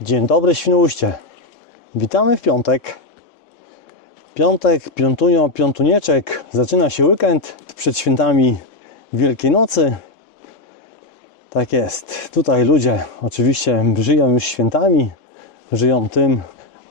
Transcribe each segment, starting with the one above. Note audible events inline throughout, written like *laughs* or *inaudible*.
Dzień dobry Świnoujście. Witamy w piątek. Piątek, piątunio, piątunieczek. Zaczyna się weekend przed świętami Wielkiej Nocy. Tak jest. Tutaj ludzie oczywiście żyją już świętami. Żyją tym,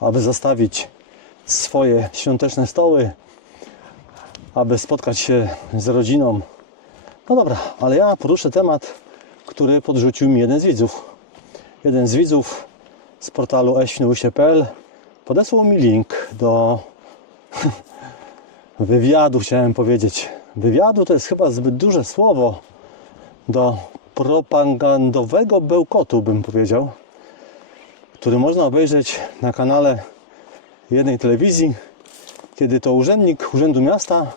aby zastawić swoje świąteczne stoły, aby spotkać się z rodziną. No dobra, ale ja poruszę temat, który podrzucił mi jeden z widzów. Jeden z widzów z portalu eświnusie.pl podesłał mi link do *laughs* wywiadu, chciałem powiedzieć. Wywiadu to jest chyba zbyt duże słowo. Do propagandowego bełkotu, bym powiedział, który można obejrzeć na kanale jednej telewizji, kiedy to urzędnik Urzędu Miasta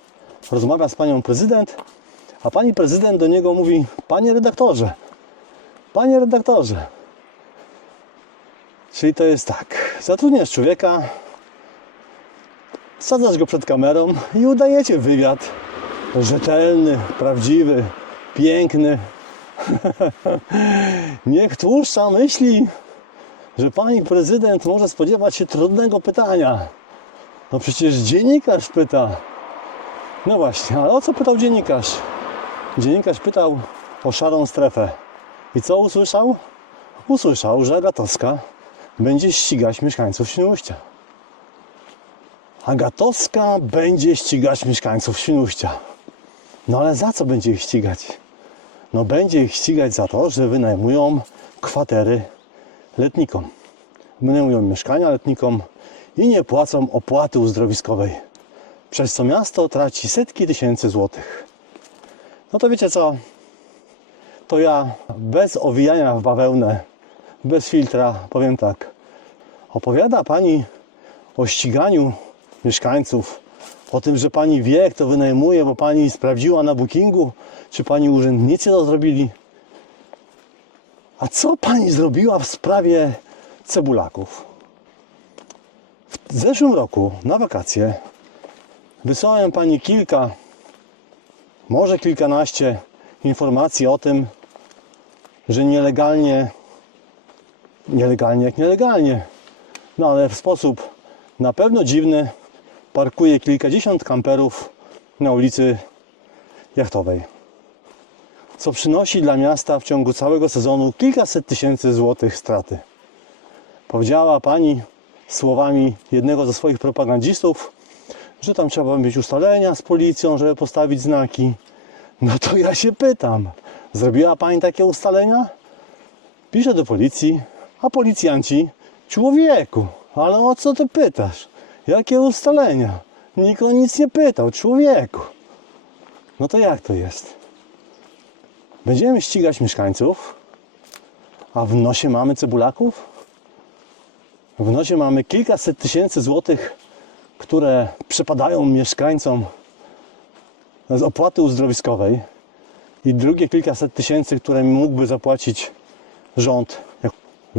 rozmawia z panią prezydent, a pani prezydent do niego mówi: Panie redaktorze, panie redaktorze. Czyli to jest tak: zatrudniasz człowieka, sadzasz go przed kamerą i udajecie wywiad rzetelny, prawdziwy, piękny. *laughs* Niech tłuszcza myśli, że pani prezydent może spodziewać się trudnego pytania. No przecież dziennikarz pyta. No właśnie, ale o co pytał dziennikarz? Dziennikarz pytał o szarą strefę. I co usłyszał? Usłyszał, że Agatowska będzie ścigać mieszkańców Świnoujścia. Agatowska będzie ścigać mieszkańców Świnoujścia. No ale za co będzie ich ścigać? No będzie ich ścigać za to, że wynajmują kwatery letnikom. Wynajmują mieszkania letnikom i nie płacą opłaty uzdrowiskowej. Przez co miasto traci setki tysięcy złotych. No to wiecie co? To ja bez owijania w bawełnę, bez filtra powiem tak. Opowiada Pani o ściganiu mieszkańców, o tym, że Pani wie, kto wynajmuje, bo Pani sprawdziła na bookingu, czy Pani urzędnicy to zrobili. A co Pani zrobiła w sprawie cebulaków? W zeszłym roku na wakacje wysłałem Pani kilka, może kilkanaście informacji o tym, że nielegalnie, nielegalnie jak nielegalnie, no ale w sposób na pewno dziwny parkuje kilkadziesiąt kamperów na ulicy Jachtowej. Co przynosi dla miasta w ciągu całego sezonu kilkaset tysięcy złotych straty. Powiedziała pani słowami jednego ze swoich propagandzistów, że tam trzeba mieć ustalenia z policją, żeby postawić znaki. No to ja się pytam, zrobiła pani takie ustalenia? Piszę do policji, a policjanci, człowieku, ale o co ty pytasz? Jakie ustalenia? Nikt o nic nie pytał, człowieku. No to jak to jest? Będziemy ścigać mieszkańców, a w nosie mamy cebulaków? W nosie mamy kilkaset tysięcy złotych, które przepadają mieszkańcom z opłaty uzdrowiskowej i drugie kilkaset tysięcy, które mógłby zapłacić rząd.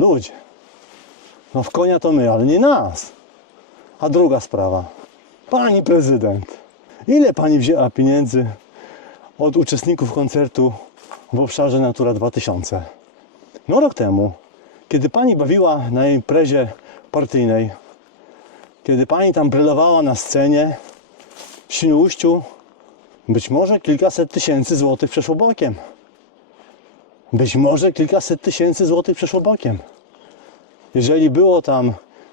Ludzie. No w konia to my, ale nie nas. A druga sprawa. Pani prezydent, ile pani wzięła pieniędzy od uczestników koncertu w obszarze Natura 2000? No rok temu, kiedy pani bawiła na imprezie partyjnej, kiedy pani tam brylowała na scenie w Świnoujściu, być może kilkaset tysięcy złotych przeszło bokiem. Być może kilkaset tysięcy złotych przeszło bokiem. Jeżeli było tam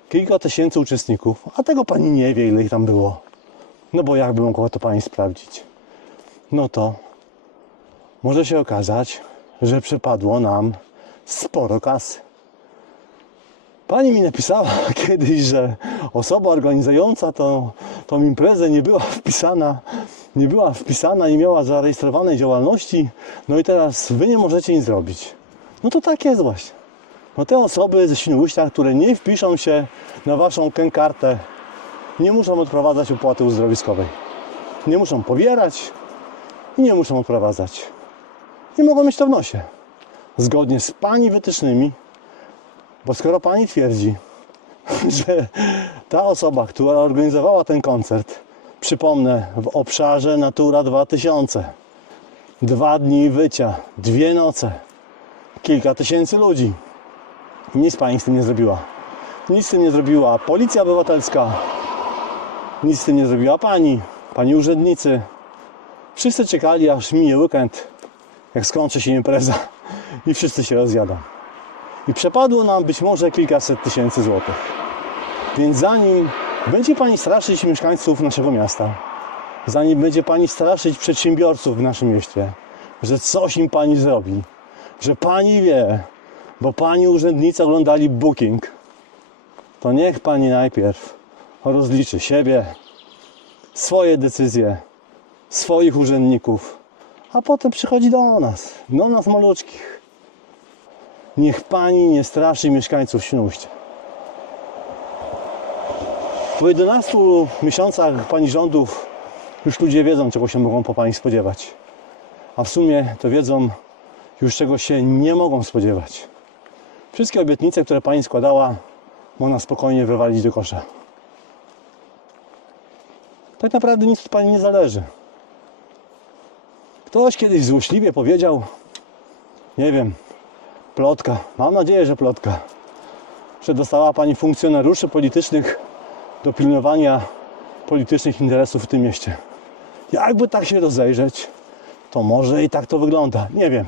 kilka tysięcy uczestników, a tego pani nie wie, ile ich tam było, no bo jakby mogła to pani sprawdzić, no to może się okazać, że przepadło nam sporo kasy. Pani mi napisała *laughs* kiedyś, że osoba organizująca tą, tą imprezę nie była wpisana, nie była wpisana, nie miała zarejestrowanej działalności, no i teraz wy nie możecie nic zrobić. No to tak jest właśnie. No te osoby ze Świnoujścia, które nie wpiszą się na waszą kękartę, nie muszą odprowadzać opłaty uzdrowiskowej. Nie muszą pobierać i nie muszą odprowadzać. I mogą mieć to w nosie. Zgodnie z pani wytycznymi, bo skoro pani twierdzi, *laughs* że ta osoba, która organizowała ten koncert, przypomnę, w obszarze Natura 2000, dwa dni wycia, dwie noce, kilka tysięcy ludzi, Nic pani z tym nie zrobiła. Nic z tym nie zrobiła policja obywatelska. Nic z tym nie zrobiła pani, pani urzędnicy. Wszyscy czekali, aż minie weekend, jak skończy się impreza i wszyscy się rozjadą. I przepadło nam być może kilkaset tysięcy złotych. Więc zanim będzie pani straszyć mieszkańców naszego miasta, zanim będzie pani straszyć przedsiębiorców w naszym mieście, że coś im pani zrobi, że pani wie, bo pani urzędnicy oglądali booking, to niech pani najpierw rozliczy siebie, swoje decyzje, swoich urzędników, a potem przychodzi do nas, do nas maluczkich. Niech pani nie straszy mieszkańców Świnoujścia. Po 11 miesiącach pani rządów już ludzie wiedzą, czego się mogą po pani spodziewać. A w sumie to wiedzą już czego się nie mogą spodziewać. Wszystkie obietnice, które pani składała, można spokojnie wywalić do kosza. Tak naprawdę nic od pani nie zależy. Ktoś kiedyś złośliwie powiedział, nie wiem, plotka, mam nadzieję, że plotka, że dostała pani funkcjonariuszy politycznych do pilnowania politycznych interesów w tym mieście. Jakby tak się rozejrzeć, to może i tak to wygląda. Nie wiem.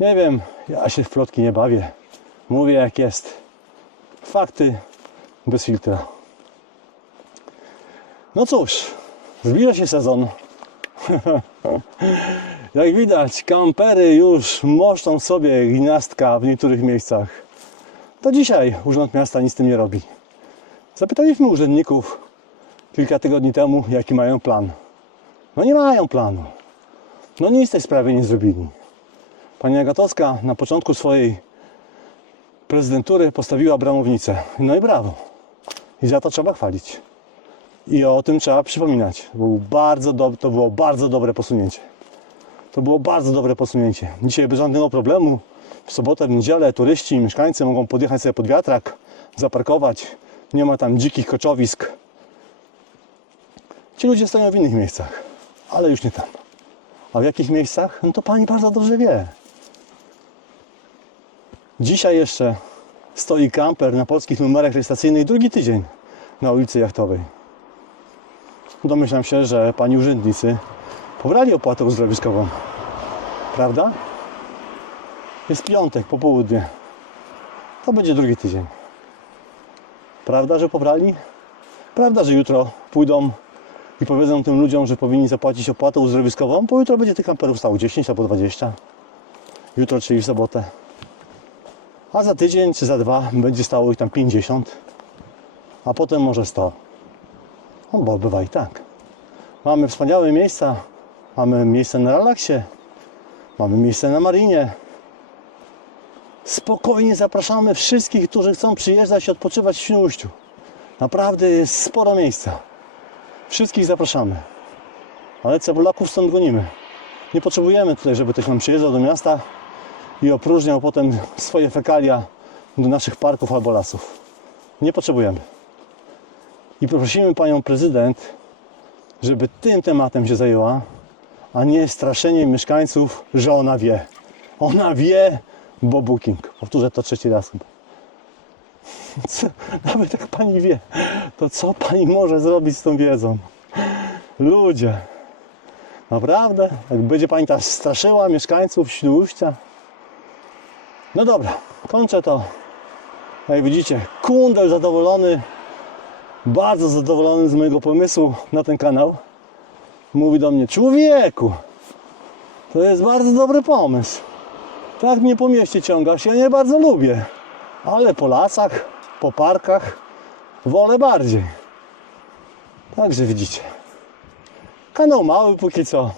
Nie wiem, ja się w plotki nie bawię. Mówię jak jest. Fakty bez filtra. No cóż, zbliża się sezon. *laughs* jak widać, kampery już moszczą sobie gniazdka w niektórych miejscach. To dzisiaj Urząd Miasta nic z tym nie robi. Zapytaliśmy urzędników kilka tygodni temu, jaki mają plan. No nie mają planu. No nic w tej sprawie nie zrobili. Pani Agatowska na początku swojej prezydentury postawiła bramownicę. No i brawo. I za to trzeba chwalić. I o tym trzeba przypominać. Był bardzo dob- to było bardzo dobre posunięcie. To było bardzo dobre posunięcie. Dzisiaj bez żadnego problemu. W sobotę, w niedzielę turyści i mieszkańcy mogą podjechać sobie pod wiatrak, zaparkować. Nie ma tam dzikich koczowisk. Ci ludzie stoją w innych miejscach, ale już nie tam. A w jakich miejscach? No to pani bardzo dobrze wie. Dzisiaj jeszcze stoi kamper na polskich numerach rejestracyjnych drugi tydzień na ulicy Jachtowej. Domyślam się, że pani urzędnicy pobrali opłatę uzdrowiskową. Prawda? Jest piątek, popołudnie. To będzie drugi tydzień. Prawda, że pobrali? Prawda, że jutro pójdą i powiedzą tym ludziom, że powinni zapłacić opłatę uzdrowiskową, bo jutro będzie tych kamperów stało 10 albo 20. Jutro, czyli w sobotę. A za tydzień czy za dwa będzie stało ich tam 50, a potem może 100. O, bo bywa i tak. Mamy wspaniałe miejsca. Mamy miejsce na relaksie. Mamy miejsce na marinie. Spokojnie zapraszamy wszystkich, którzy chcą przyjeżdżać i odpoczywać w Świnoujściu. Naprawdę jest sporo miejsca. Wszystkich zapraszamy. Ale cebulaków stąd gonimy. Nie potrzebujemy tutaj, żeby ktoś nam przyjeżdżał do miasta i opróżniał potem swoje fekalia do naszych parków albo lasów. Nie potrzebujemy. I prosimy panią prezydent, żeby tym tematem się zajęła, a nie straszeniem mieszkańców, że ona wie. Ona wie, bo booking. Powtórzę to trzeci raz. chyba. Co, nawet jak pani wie, to co pani może zrobić z tą wiedzą? Ludzie, naprawdę? Jak będzie pani tak straszyła mieszkańców Świnoujścia? No dobra, kończę to. Jak widzicie, kundel zadowolony, bardzo zadowolony z mojego pomysłu na ten kanał. Mówi do mnie, człowieku, to jest bardzo dobry pomysł. Tak mnie po mieście ciągasz, ja nie bardzo lubię. Ale po lasach, po parkach wolę bardziej. Także widzicie. Kanał mały póki co,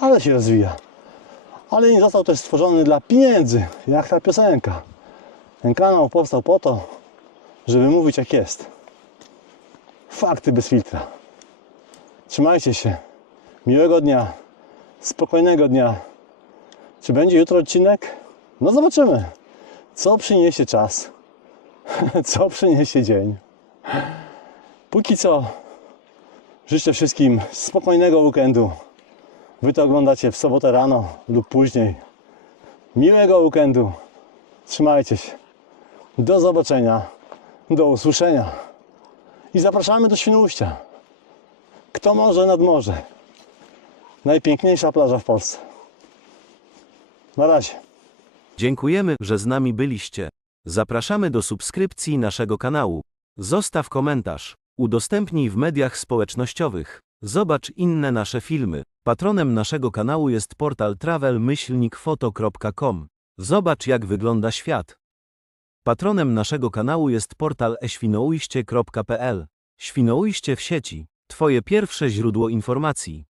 ale się rozwija. Ale nie został też stworzony dla pieniędzy, jak ta piosenka. Ten kanał powstał po to, żeby mówić jak jest. Fakty bez filtra. Trzymajcie się. Miłego dnia. Spokojnego dnia. Czy będzie jutro odcinek? No zobaczymy. Co przyniesie czas? *laughs* Co przyniesie dzień? Póki co życzę wszystkim spokojnego weekendu. Wy to oglądacie w sobotę rano lub później. Miłego weekendu. Trzymajcie się. Do zobaczenia, do usłyszenia. I zapraszamy do Świnoujścia. Kto może nad morze. Najpiękniejsza plaża w Polsce. Na razie. Dziękujemy, że z nami byliście. Zapraszamy do subskrypcji naszego kanału. Zostaw komentarz. Udostępnij w mediach społecznościowych. Zobacz inne nasze filmy. Patronem naszego kanału jest portal travel-foto.com. Zobacz jak wygląda świat. Patronem naszego kanału jest portal eświnoujście.pl. Świnoujście w sieci. Twoje pierwsze źródło informacji.